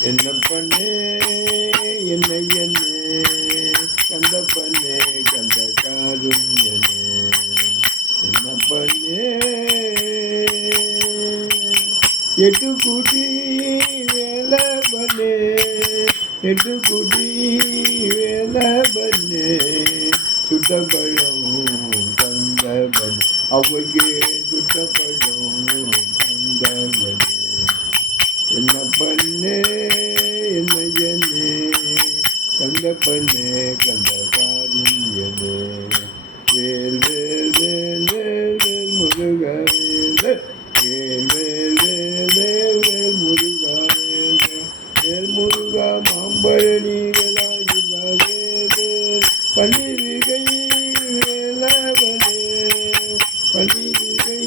என்ன பண்ணே என்னை என்னே கந்த பண்ணே கந்த காருண்யனே என்ன பண்ணே எட்டு கூட்டி வேலை பண்ணே எட்டு கூட்டி வேலை பண்ணே சுட்டப்பழம் தந்த பண்ணு அவைக்கு சுட்டப்பழம் தந்த பண்ணு என்ன பண்ணே என்ன என்னே கந்த பண்ணே கந்த காருண்யனே வேல் வேல் வேல் வேல் வேல் முருகா வேல் வேல் வேல் வேல் வேல் வேல் முருகா வேல் வேல் முருகா மாம்பழனி வேலாயுதா வேல் வேல் பன்னிருகை வேலவனே பன்னிருகை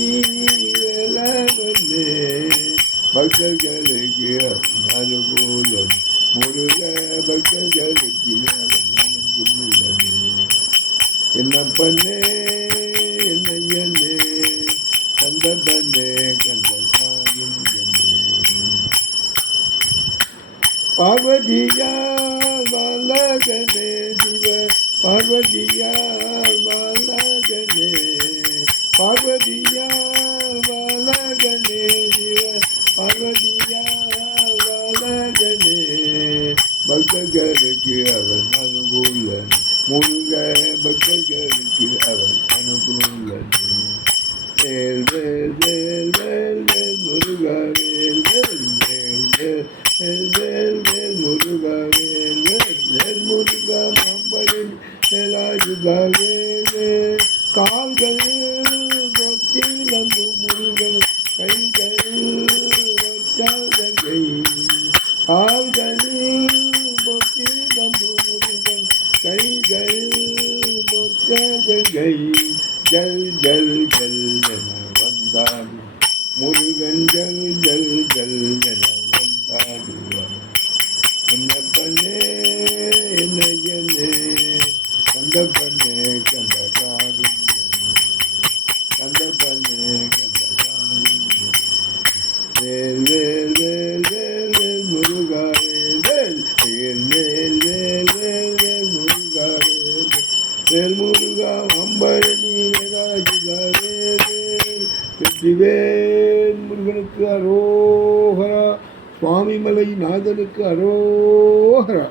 வேலவனே பக்தர்களுக்கு அனுகூலம் முருக பக்தர்களுக்கு அனுகூலனே என்ன பண்ணே என்ன என்னே கந்த பண்ணே கந்த காருண்யனே பார்வதியால் பாலகனே சிவ பார்வதியால் பாலகனே பார்வதியால் பாலகனே சிவ பார்வதியால் பாலகனே பக்தர்களுக்கு அவன் அனுகூலன் முருக பக்தர்களுக்கு அவன் அனுகூலன் வேல் வேல் வேல் வேல் வேல் முருகா வேல் வேல் வேல் வேல் வேல் வேல் வேல் முருகா வேல் வேல் வேல் முருகா மாம்பழனி வேலாயுதா வேல் வேல் கால்கள் பொக்கிலம்பு முருகன் கைகள் ஒற்றாதங்கை கால்களில் பொக்கிலம்பு முருகன் கைகள் ஒற்றாதங்கை ஜல் ஜல் ஜல் என வந்தாடு முருகன் ஜல் ஜல் ஜல் என வந்தாடுவான் என்ன பண்ணே என்ன என்னே கந்த பண்ணே கந்த காருண்யனே கந்த பண்ணே கந்த காருண்யனே வேல் வேல் வேல் வேல் வேல் முருகா வேல் வேல் வேல் வேல் வேல் வேல் வேல் முருகா வேல் வேல் முருகா அம்பழனி வேலாயுதா வேல் வேல் வெற்றிவேல் முருகனுக்கு அரோகரா சுவாமிமலை நாதனுக்கு அரோகரா.